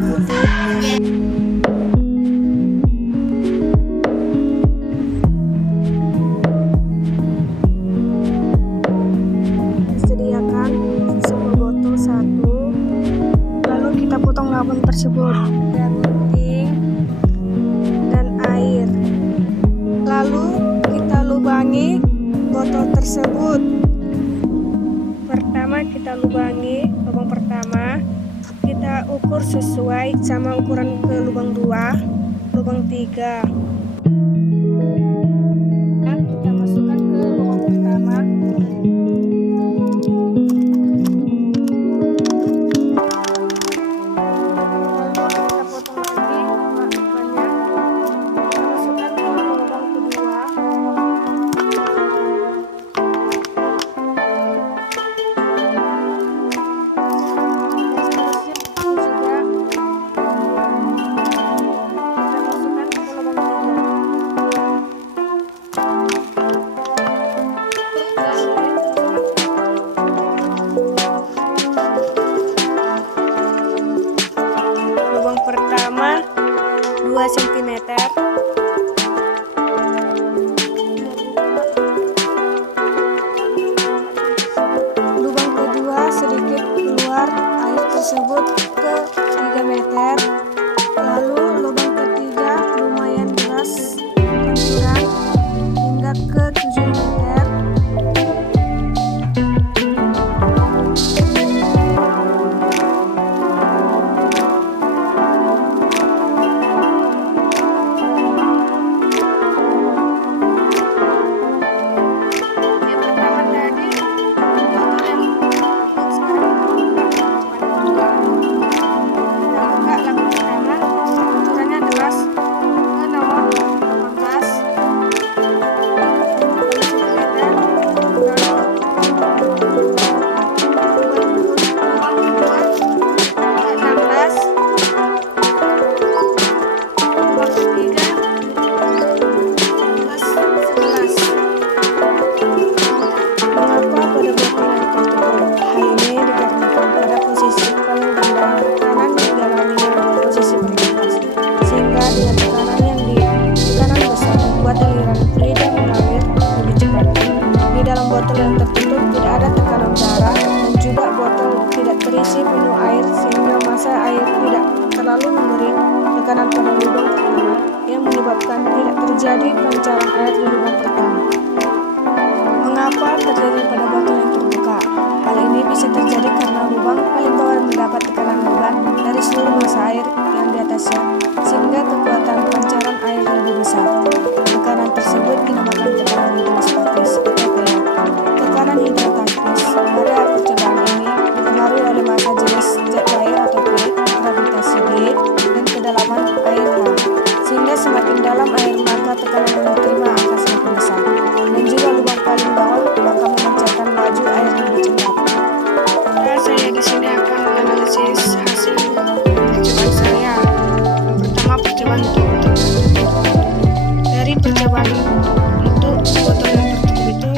putih. Sediakan sebuah botol satu, lalu kita potong lemon tersebut dan gunting dan air, lalu kita lubangi botol tersebut. Pertama kita lubangi lubang pertama, kita ukur sesuai sama ukuran ke lubang 2, lubang 3. Kita masukkan ke lubang pertama. Pertama 2 cm, lubang kedua sedikit keluar air tersebut ke 3 meter, lalu lubang ketiga lumayan deras kurang hingga ke 7 meter. Botol yang tertutup tidak ada tekanan udara dan juga botol tidak terisi penuh air sehingga masa air tidak terlalu memberi tekanan pada lubang pertama yang menyebabkan tidak terjadi pancaran air di lubang pertama. Mengapa terjadi pada botol yang terbuka? Hal ini bisa terjadi karena lubang paling bawah mendapat tekanan beban dari seluruh massa air yang di atasnya sehingga kekuatan pancaran air lebih besar. Tekanan tersebut dinamakan tekanan hidrostatis atau tekanan hidrostatis. Pada percobaan ini dipengaruhi oleh massa jenis zat cair atau P, gravitasi G, dan kedalaman air H. Sehingga semakin dalam air maka tekanan yang diterima akan semakin besar. Dan juga lubang paling bawah akan memancarkan laju air lebih cepat. Nah, saya di sini akan menganalisis hasil percobaan saya. Yang pertama percobaan untuk dari percobaan untuk botol yang tertutup itu,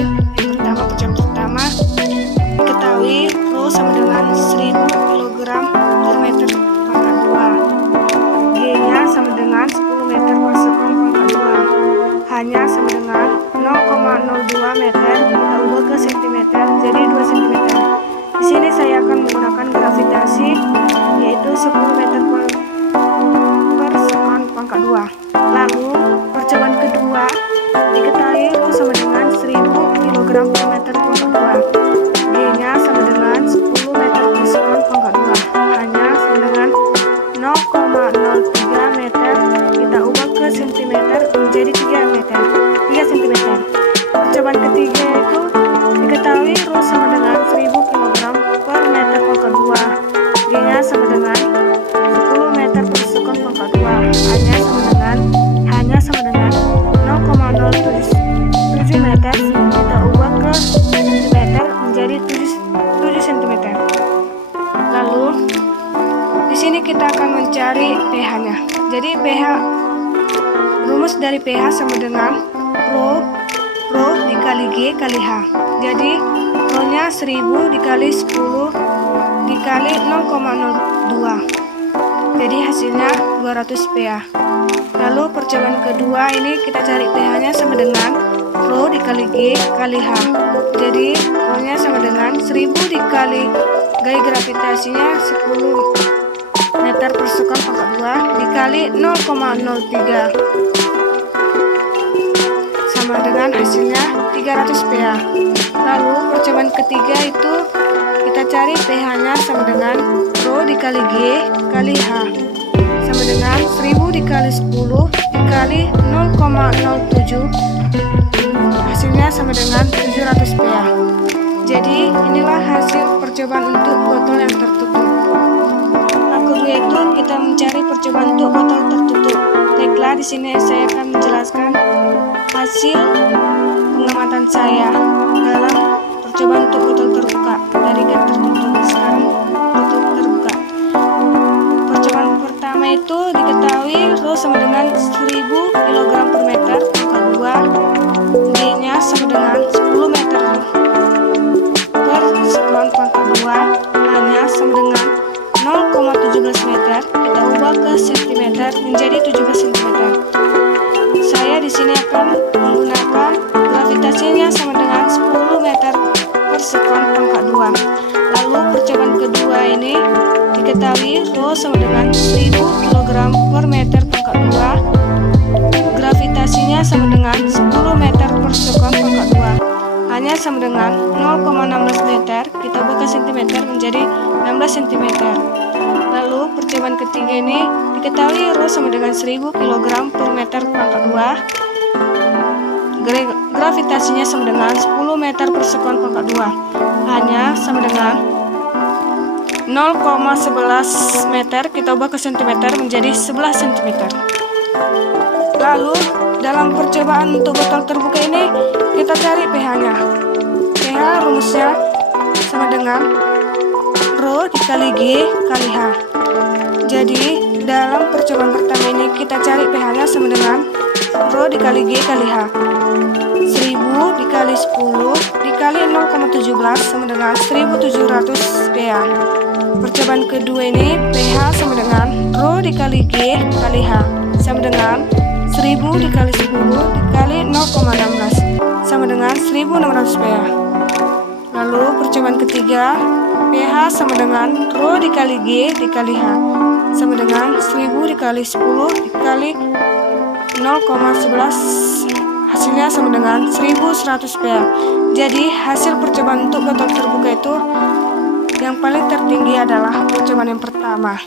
yang pertama diketahui rho sama dengan 1000 kg per meter pangkat 2, G nya sama dengan 10 meter per sekon pangkat 2, H nya sama dengan 0,02 meter, kita ubah ke cm jadi 2 cm. Di sini saya akan menggunakan gravitasi yaitu 10 meter per sekon pangkat 2. Lalu percobaan kedua diketahui rho sama dengan 1000 kg per meter pangkat 2, G nya sama dengan 10 meter per sekon pangkat 2, H nya sama dengan 0,03 meter, kita ubah ke cm menjadi 3 cm. Percobaan ketiga itu diketahui rho sama dengan 1000 kg per meter pangkat 2, G nya sama dengan 10 meter per sekon pangkat 2, H nya sama dengan 0,077 meter, kita ubah ke cm menjadi 7 cm. Lalu di sini kita akan mencari pH-nya. Jadi rumus dari pH sama dengan rho dikali G kali H. Jadi rho-nya 1000 dikali 10 dikali 0,02. jadi hasilnya 200 pH. Lalu percobaan kedua ini kita cari pH-nya sama dengan Rho dikali G kali H. Jadi Rho-nya sama dengan 1000 dikali gaya gravitasinya 10 meter per sekon pangkat 2 dikali 0,03 sama dengan hasilnya 300 pH. Lalu percobaan ketiga itu kita cari pH-nya sama dengan Rho dikali G kali H sama dengan 1000 dikali 10 dikali 0,07, hasilnya sama dengan 700 pH. Jadi inilah hasil percobaan untuk botol yang tertutup. Tahap kedua itu kita mencari percobaan untuk botol tertutup. Baiklah, di sini saya akan menjelaskan hasil pengamatan saya dalam percobaan untuk botol terbuka dari gap tertutup. Sekarang botol terbuka. Percobaan pertama itu diketahui Rho sama dengan 1000 kg per meter pangkat 2, G-nya sama dengan 10 meter per sekon pangkat 2, H-nya sama dengan 0,17 meter. Kita ubah ke cm menjadi 17 cm. Saya di sini akan menggunakan gravitasinya sama dengan 10 meter per sekon pangkat 2. Lalu percobaan kedua ini diketahui Rho sama dengan 1000 kg per meter pangkat 2, gravitasinya sama dengan 10 meter per sekon pangkat 2, hanya sama dengan 0,16 meter. Kita ubah ke cm menjadi 16 cm. Lalu percobaan ketiga ini diketahui Rho sama dengan 1000 kg per meter pangkat 2, gravitasinya sama dengan 10 meter per sekon pangkat 2, hanya sama dengan 0,11 meter. Kita ubah ke cm menjadi 11 cm. Lalu dalam percobaan untuk botol terbuka ini kita cari pH-nya. pH rumusnya sama dengan Rho dikali G kali H. Jadi dalam percobaan pertama ini kita cari pH-nya sama dengan Rho dikali G kali H. 1000 dikali 10 dikali 0,17 sama dengan 1700 pH. Percobaan kedua ini pH sama dengan Rho dikali G kali H sama dengan 1000 dikali 10 dikali 0,16 sama dengan 1600 pH. Lalu percobaan ketiga pH sama dengan Rho dikali G dikali H sama dengan 1000 dikali 10 dikali 0,11, hasilnya sama dengan 1100 pH. Jadi hasil percobaan untuk botol terbuka itu yang paling tertinggi adalah percobaan yang pertama.